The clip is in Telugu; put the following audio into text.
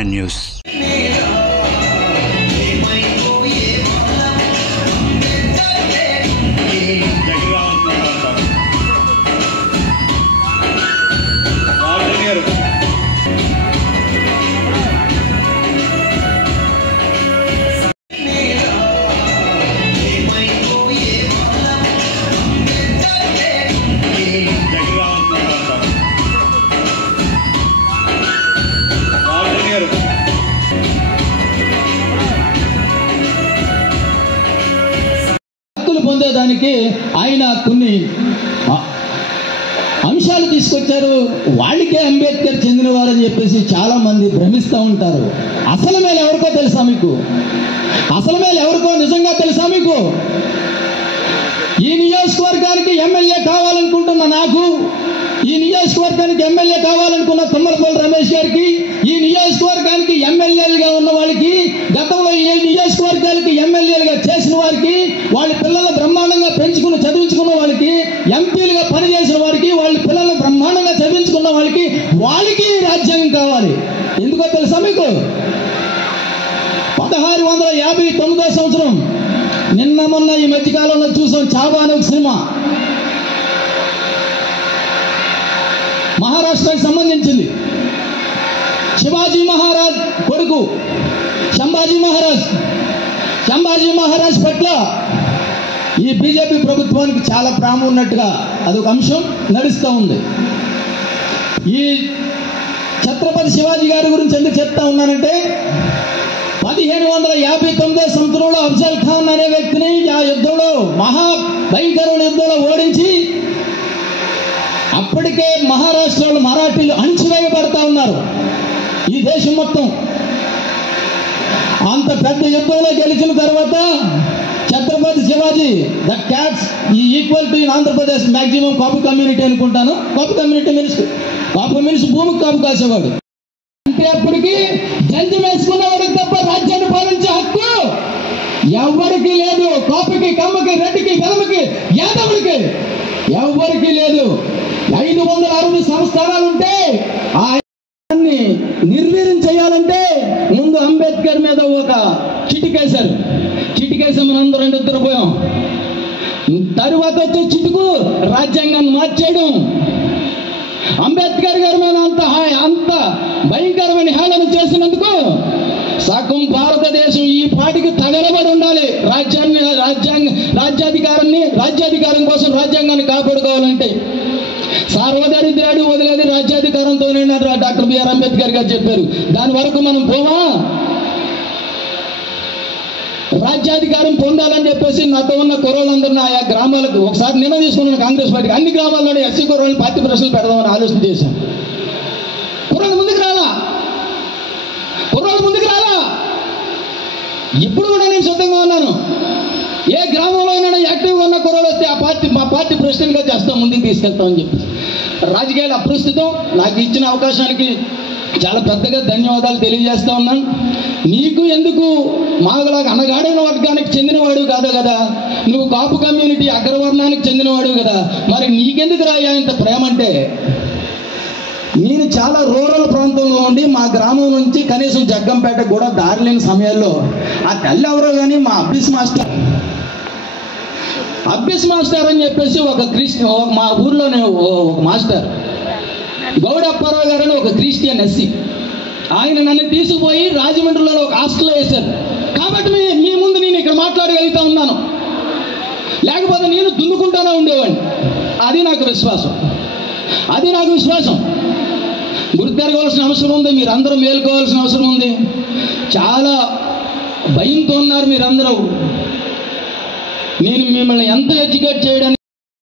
CNN news. పొందేదానికి ఆయన కొన్ని అంశాలు తీసుకొచ్చారు. వాళ్ళకే అంబేద్కర్ చెందినవారని చెప్పేసి చాలా మంది భ్రమిస్తూ ఉంటారు. అసలు మేలు ఎవరికో తెలుసా మీకు? అసలు మేలు ఎవరికో నిజంగా తెలుసా మీకు? ఈ నియోజకవర్గానికి ఎమ్మెల్యే కావాలనుకుంటున్న నాకు, ఈ నియోజకవర్గానికి ఎమ్మెల్యే కావాలనుకున్న తుమ్మలపల్లి రమేష్ గారికి, ఈ నియోజకవర్గానికి ఎమ్మెల్యేలుగా ఉన్న వాళ్ళకి, గతంలో ఈ నియోజకవర్గాలకి ఎమ్మెల్యేలుగా చేసిన వారికి, వాళ్ళ పిల్లలు బ్రహ్మాండంగా పెంచుకుని చదివించుకున్న వాళ్ళకి, ఎంపీలుగా పనిచేసిన వారికి, వాళ్ళ పిల్లలు బ్రహ్మాండంగా చదివించుకున్న వాళ్ళకి రాజ్యాంగం కావాలి. ఎందుకో తెలుసా మీకు? 1659వ సంవత్సరం నిన్న మొన్న ఈ మధ్యకాలంలో చూసాం చావా అనే ఒక సినిమా, మహారాష్ట్రకు సంబంధించింది. శివాజీ మహారాజ్ కొడుకు సంభాజీ మహారాజ్ పట్ల ఈ బీజేపీ ప్రభుత్వానికి చాలా ప్రేమ ఉన్నట్టుగా అదొక అంశం నడుస్తూ ఉంది. ఈ ఛత్రపతి శివాజీ గారి గురించి ఎందుకు చెప్తా ఉన్నానంటే, 1759వ సంవత్సరంలో అఫ్జల్ ఖాన్ అనే వ్యక్తిని ఆ యుద్ధంలో భయంకరమైన యుద్ధంలో ఓడించి అప్పటికే మహారాష్ట్రలో మరాఠీలు అణచివేయబడతా ఉన్నారు. ఈ దేశం మొత్తం అంత పెద్ద యుద్ధంలో గెలిచిన తర్వాత Chhatrapati Shivaji the cats equal to in Andhra Pradesh maximum Kapu community అనుకుంటాను. కాపు కమ్యూనిటీ మనిషి భూమికి కాపు కాసేవాడు. అంటే అప్పటికి జంజం వేసుకున్నవాడికి తప్ప రాజ్యాన్ని పాలించే హక్కు ఎవరికి లేదు. కాపుకి, కమ్మకి, రెడ్డికి, వెలమకి, యాదవుడికి ఎవరికి లేదు. 560 సంస్థానాలుంటే ఆ నిర్వీర్యం చేయాలంటే ముందు అంబేద్కర్ మీద ఒక చిటికేశారు. చిటికేసి మనం అందరం నిద్రపోయాం. తరువాత వచ్చే చిటుకు రాజ్యాంగాన్ని మార్చేయడం. అంబేద్కర్ గారి మీద అంత భయంకరమైన హేళన చేసినందుకు సగం భారతదేశం ఈ పాటికి తగలబడి ఉండాలి. రాజ్యాధికారం కోసం రాజ్యాంగాన్ని కాపాడుకోవాలంటే సార్వదరిద్రాడు వదిలేది రాజ్యాధికారంతోనే డాక్టర్ బిఆర్ అంబేద్కర్ గారు చెప్పారు. దాని వరకు మనం పోవా? రాజ్యాధికారం పొందాలని చెప్పేసి నాతో ఉన్న కుర్రోళ్ళందరినీ ఆయా గ్రామాలకు ఒకసారి నిన్న తీసుకున్నాను. కాంగ్రెస్ పార్టీకి అన్ని గ్రామాల్లోనే ఎస్సీ కుర్రోళ్ళని పార్టీ ప్రశ్నలు పెడదామని ఆలోచన చేశాను. కుర్రోళ్ళు ముందుకు రాలా. ఇప్పుడు కూడా నేను సిద్ధంగా ఉన్నాను. ఏ గ్రామంలో అయినా యాక్టివ్గా ఉన్న కుర్రోళ్ళు వస్తే మా పార్టీ ప్రెసిడెంట్గా చేస్తాం, ముందుకు తీసుకెళ్తామని చెప్పి. రాజకీయాలు అప్రస్తుతం. నాకు ఇచ్చిన అవకాశానికి చాలా పెద్దగా ధన్యవాదాలు తెలియజేస్తా ఉన్నాను. నీకు ఎందుకు మాగలాగా అనగాడైన వర్గానికి చెందినవాడు కాదు కదా, నువ్వు కాపు కమ్యూనిటీ అగ్రవర్ణానికి చెందినవాడు కదా, మరి నీకెందుకు రాయా ఇంత ప్రేమ అంటే? నేను చాలా రూరల్ ప్రాంతంలో ఉండి మా గ్రామం నుంచి కనీసం జగ్గంపేట కూడా దారి లేని సమయాల్లో ఆ తల్లి ఎవరో కానీ మా అబ్బిస్ మాస్టర్ అని చెప్పేసి మా ఊర్లోనే ఒక మాస్టర్ గౌడప్పారావు గారని ఒక క్రిస్టియన్ ఎస్సీ, ఆయన నన్ను తీసుకుపోయి రాజమండ్రిలో ఒక హాస్టల్లో వేశారు. కాబట్టి మీ ముందు నేను ఇక్కడ మాట్లాడగలుగుతా ఉన్నాను. లేకపోతే నేను దున్నుకుంటూనే ఉండేవాడిని. అది నాకు విశ్వాసం. గుర్తెరగవలసిన అవసరం ఉంది. మీరందరూ మేల్కోవాల్సిన అవసరం ఉంది. చాలా భయంతో ఉన్నారు మీరందరూ. నేను మిమ్మల్ని ఎంత ఎడ్యుకేట్ చేయడానికి